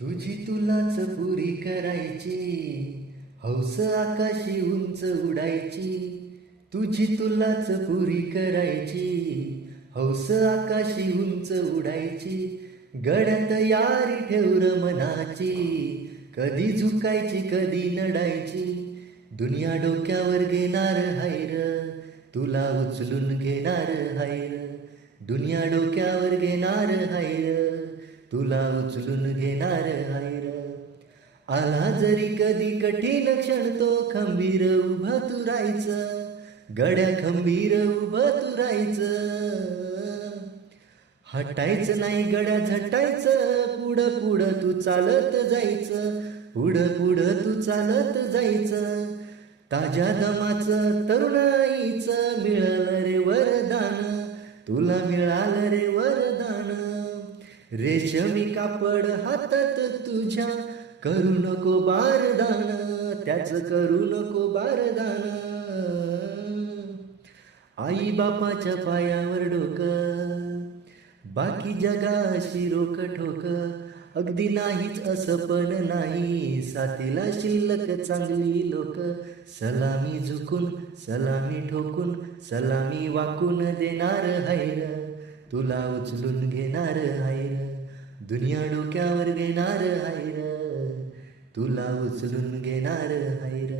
तुझी तुलाच पुरी करायची, हौस आकाशी उंच उडायची. तुझी तुलाच पुरी करायची, हौस आकाशी उंच उडायची. गड्यात यारी ठेवर मनाची, कधी झुकायची कधी नडायची. दुनिया डोक्यावर घेणार हायर, तुला उचलून घेणार हायर. दुनिया डोक्यावर घेणार हायर, तुला उचलून घेणार हायर. आला जरी कधी कठीण क्षण तो खंबीर उभं तू राहायचं, गड्या खंबीर उभं तू राहायचं. हटायचं नाही गड्या झटायचं, पुढं पुढं तू चालत जायचं, पुढं पुढं तू चालत जायचं. ताज्या दमाचं तरुणाईचं मिळालं रे वरदान, तुला मिळालं रे वरदान. रेशमी कापड हातात तुझ्या, करू नको बारदान, त्याच करू नको बारदान. आई बापाच्या पायावर डोकं, बाकी जगाशी रोक ठोक. अगदी नाहीच असं पण नाही, साथीला शिल्लक चांगली लोक. सलामी झुकून सलामी ठोकून, सलामी वाकून देणार हायर, तुला उचलून घेणार हायर. दुनिया डोक्यावर घेणार हायर, तुला उचलून घेणार हायर.